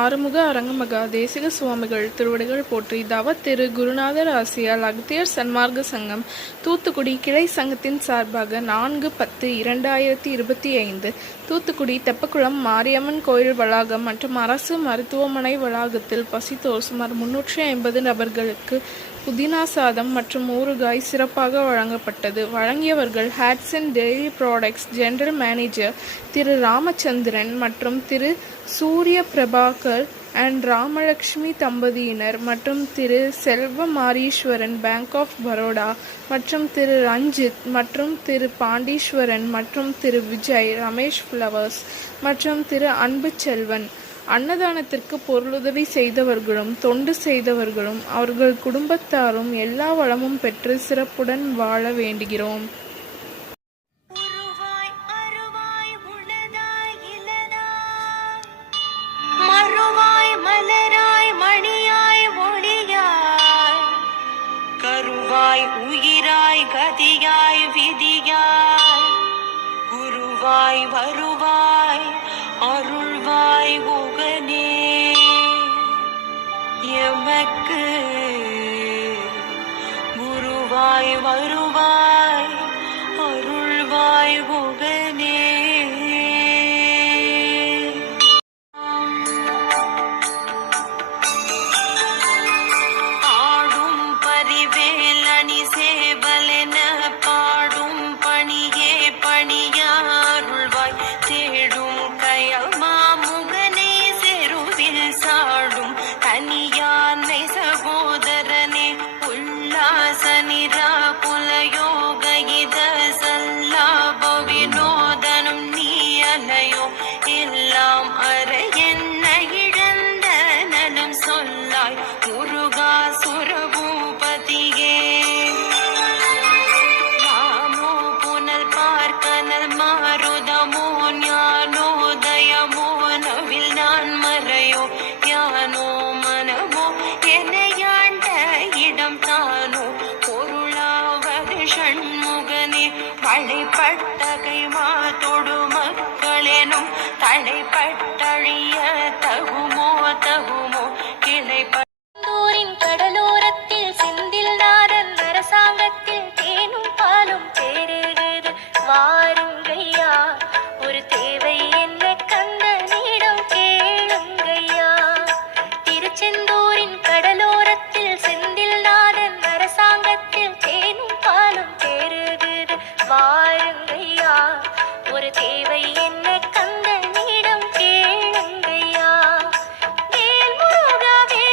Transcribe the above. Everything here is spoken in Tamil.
ஆறுமுக அரங்கமகா தேசிக சுவாமிகள் திருவடிகள் போற்றி. தவ திரு குருநாதர் ஆசியால் அகத்தியர் சன்மார்க்க சங்கம் தூத்துக்குடி கிளை சங்கத்தின் சார்பாக 4/10/2025 தூத்துக்குடி தெப்பக்குளம் மாரியம்மன் கோயில் வளாகம் மற்றும் அரசு மருத்துவமனை வளாகத்தில் பசித்தோர் சுமார் 350 நபர்களுக்கு புதினா சாதம் மற்றும் ஊறுகாய் சிறப்பாக வழங்கப்பட்டது. வழங்கியவர்கள் Hatsun dairy products general manager திரு ராமச்சந்திரன் மற்றும் திரு சூரிய பிரபாகர் அண்ட் ராமலட்சுமி தம்பதியினர் மற்றும் திரு செல்வ மாரீஸ்வரன் பேங்க் ஆஃப் பரோடா மற்றும் திரு ரஞ்சித் மற்றும் திரு பாண்டீஸ்வரன் மற்றும் திரு விஜய் ரமேஷ் ஃப்ளவர்ஸ் மற்றும் திரு அன்பு செல்வன். அன்னதானத்திற்கு பொருளுதவி செய்தவர்களும் தொண்டு செய்தவர்களும் அவர்கள் குடும்பத்தாரும் எல்லா வளமும் பெற்று சிறப்புடன் வாழ வேண்டுகிறோம். உயிராய் கதியாய் விதியாய் குருவாய் வருவாய் அருள்வாய் குகனே எமக்கு